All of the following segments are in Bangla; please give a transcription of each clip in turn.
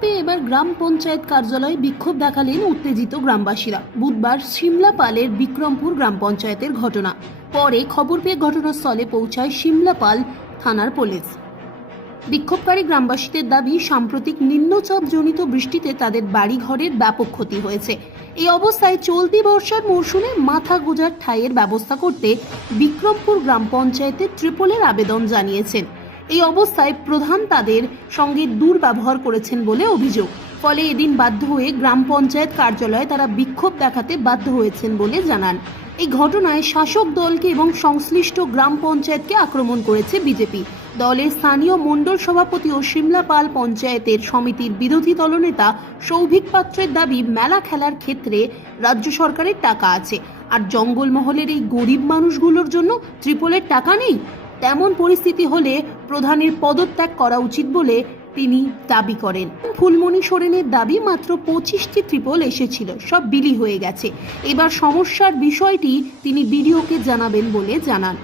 পেয়ে এবার গ্রাম পঞ্চায়েত কার্যালয়ে বিক্ষোভ দেখালেন উত্তেজিত গ্রামবাসীরা। বুধবার সিমলাপালের বিক্রমপুর গ্রাম পঞ্চায়েতের ঘটনা। পরে খবর পেয়ে ঘটনাস্থলে পৌঁছায় সিমলাপাল থানার পুলিশ। বিক্ষোভকারী গ্রামবাসীদের দাবি, সাম্প্রতিক নিম্নচাপজনিত বৃষ্টিতে তাদের বাড়িঘরের ব্যাপক ক্ষতি হয়েছে। এই অবস্থায় চলতি বর্ষার মরশুমে মাথা গোঁজার ঠাঁইয়ের ব্যবস্থা করতে বিক্রমপুর গ্রাম পঞ্চায়েতে ট্রিপলের আবেদন জানিয়েছেন। এই অবস্থায় প্রধান তাদের সঙ্গে দুর্ব্যবহার করেছেন বলে অভিযোগ। ফলে এদিন বাধ্য হয়ে গ্রাম পঞ্চায়েত কার্যালয়ে তারা বিক্ষোভ দেখাতে বাধ্য হয়েছেন বলে জানান। এই ঘটনায় শাসক দলকে এবং সংশ্লিষ্ট গ্রাম পঞ্চায়েতকে আক্রমণ করেছে বিজেপি। দলের স্থানীয় মণ্ডল সভাপতি ও সিমলাপাল পঞ্চায়েতের সমিতির বিরোধী দলনেতা সৌভিক পাত্রের দাবি, মেলা খেলার ক্ষেত্রে রাজ্য সরকারের টাকা আছে, আর জঙ্গলমহলের এই গরিব মানুষগুলোর জন্য ট্রিপলের টাকা নেই। তেমন পরিস্থিতি হলে প্রধানের পদত্যাগ করা উচিত বলে তিনি দাবি করেন। ফুলমণি সোরেনের দাবি, মাত্র 25টি ট্রিপল এসেছিল, সব বিলি হয়ে গেছে। এবার সমস্যার বিষয়টি তিনি বিডিওকে জানাবেন বলে জানান।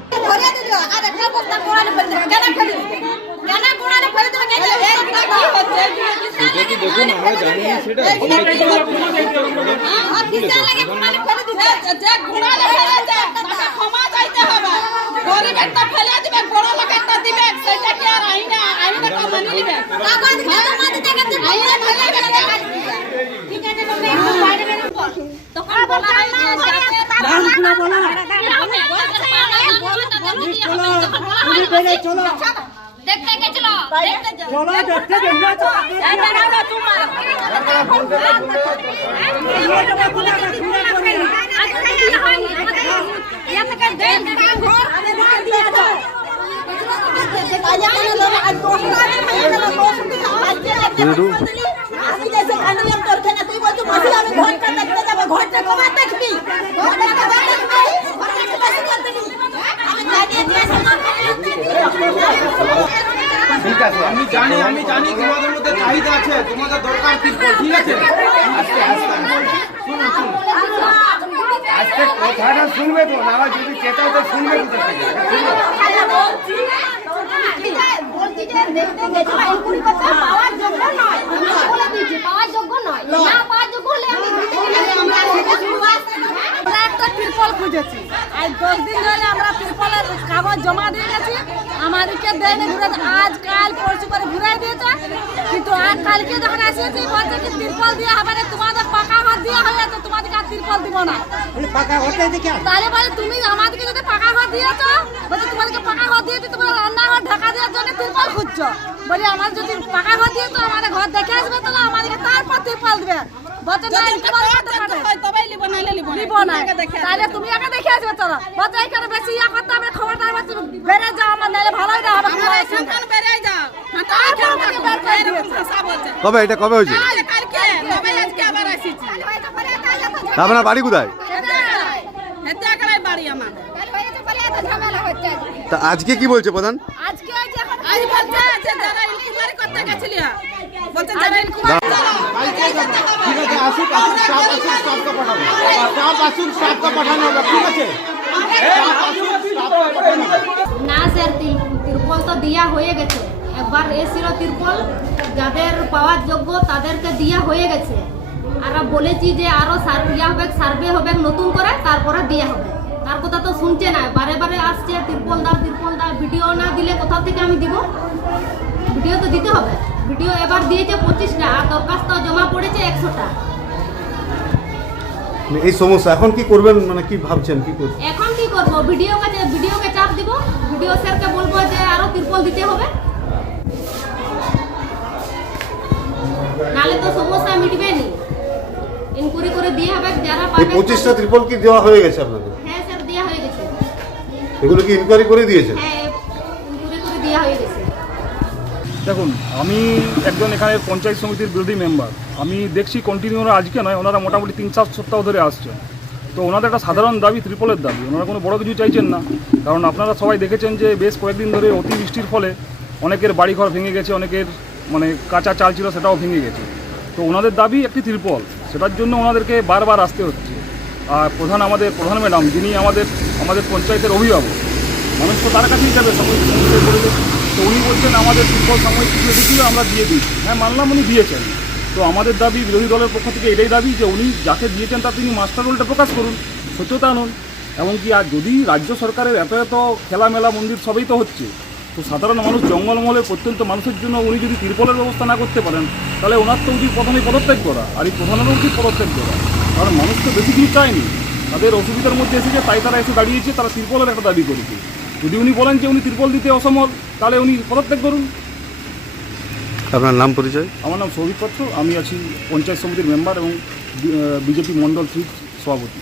ঠিক আছে, আমি জানি তোমাদের মধ্যে চাহিদা আছে, তোমাদের দরকার ট্রিপল, ঠিক আছে। আস্তে আস্তে শুনুন আস্তে কথাটা শুনবে তো, না যদি চেতাও তো শুনবে তো। খুঁজেছি আজ 10 দিন ধরে আমরা ত্রিপলের কাগজ জমা দিয়ে গেছি, আমাদেরকে দেয়নি, ঘুরে আজ কাল পরশু করে ঘুরাই দিয়েছে। কিন্তু আর কালকে যখন আসিয়েছি বলছে কি ত্রিপল দিয়ে হবে না, তোমাদের পাকা ঘর দিয়ে হয়ে যাচ্ছে, তোমাদেরকে আর ত্রিপল দিব না। তাহলে বলে তুমি আমাদেরকে যদি পাকা ঘর দিয়েছো, বলছে তোমাদেরকে পাকা ঘর দিয়েছি, তোমার রান্নাঘর ঢাকা দেওয়ার জন্য ত্রিপল খুঁজছো। বলি আমার যদি পাকা ঘর দিয়েছো, আমাদের ঘর দেখে আসবে, তাহলে আমাদেরকে তারপর ত্রিপল দেবে। তুমি আগে দেখে আসবে, চলো বলছে এখানে বেশি ইয়া করতে হবে, খবরদার বেড়ে যাও, আমার নাহলে ভালোই না হবে। কবে এটা কবে হয়েছে? আপনার বাড়ি কোথায়? তা আজকে কি বলছে প্রধান? না স্যার, তিরপল তো দিয়া হয়ে গেছে, একবার এসেছিল তিরপল, যাদের পাওয়ার যোগ্য তাদেরকে দিয়া হয়ে গেছে। আর বলেছি যে আরো সার্ভে হবে নতুন করে, তারপরে দেওয়া হবে। তার কথা তো শুনছে না, বারে বারে আসছে তিরপল দা। ভিডিও না দিলে কোথা থেকে আমি দিব? ভিডিও তো দিতে হবে। ভিডিও এবার দিয়েছে 25টা, আর দরখাস্ত জমা পড়েছে 100টা। এই সমস্যা এখন কি করবেন, মানে কি ভাবছেন, কি করবেন? এখন কি করব? ভিডিওকে চাপ দিব, ভিডিও স্যারকে বলবো যে আরো তিরপল দিতে হবে, নালে তো সমস্যা মিটবে না। ইনকোয়ারি করে দিয়ে হবে যারা পাবে। 25টা ত্রিপল কি দেওয়া হয়ে গেছে আপনাদের? হ্যাঁ স্যার, দেওয়া হয়ে গেছে। এগুলো কি ইনকোয়ারি করে দিয়েছেন? হ্যাঁ, ইনকোয়ারি করে দেওয়া হয়ে গেছে। দেখুন, আমি একজন এখানে পঞ্চায়েত সমিতির বিরোধী মেম্বার। আমি দেখছি কন্টিনিউ, আজকে নয়, ওনারা মোটামুটি 3-4 সপ্তাহ ধরে আসছে। তো ওনাদের একটা সাধারণ দাবি ত্রিপলের দাবি, ওনারা কোনো বড় কিছু চাইছেন না। কারণ আপনারা সবাই দেখেছেন যে বেশ কয়েকদিন ধরে অতিবৃষ্টির ফলে অনেকের বাড়িঘর ভেঙে গেছে, অনেকের মানে কাঁচা চাল ছিল সেটাও ভেঙে গেছে। তো ওনাদের দাবি একটি ত্রিপল, সেটার জন্য ওনাদেরকে বারবার আসতে হচ্ছে। আর আমাদের প্রধান ম্যাডাম, যিনি আমাদের পঞ্চায়েতের অভিভাবক, মানুষ তো তার কাছেই যাবে সাময়িক পরিবেশ। তো উনি বলছেন আমাদের ত্রিপল সাময়িক কিছু এসেছিল, আমরা দিয়ে দিই। হ্যাঁ মানলাম, উনি দিয়েছেন, তো আমাদের দাবি, বিরোধী দলের পক্ষ থেকে এটাই দাবি যে উনি যাকে দিয়েছেন তার তিনি মাস্টার রোলটা প্রকাশ করুন, সত্যতা আনুন। এমনকি আর যদি রাজ্য সরকারের এত খেলামেলা মন্দির সবই তো হচ্ছে, তো সাধারণ মানুষ জঙ্গলমহলের প্রত্যন্ত মানুষের জন্য উনি যদি তিরপলের ব্যবস্থা না করতে পারেন, তাহলে ওনার তো উচিত প্রথমে পদত্যাগ করা, আর এই প্রধানেরও উচিত পদত্যাগ করা। কারণ মানুষ তো বেশি কিছু চায়নি, তাদের অসুবিধার মধ্যে এসেছে, তাই তারা এসে দাঁড়িয়েছে, তারা তিরপলের একটা দাবি করেছে। যদি উনি বলেন যে উনি তিরপল দিতে অসমর্থ, তাহলে উনি পদত্যাগ করুন। আপনার নাম পরিচয়? আমার নাম সৌভিক পাত্র, আমি আছি পঞ্চায়েত সমিতির মেম্বার এবং বিজেপি মণ্ডল 3 সভাপতি।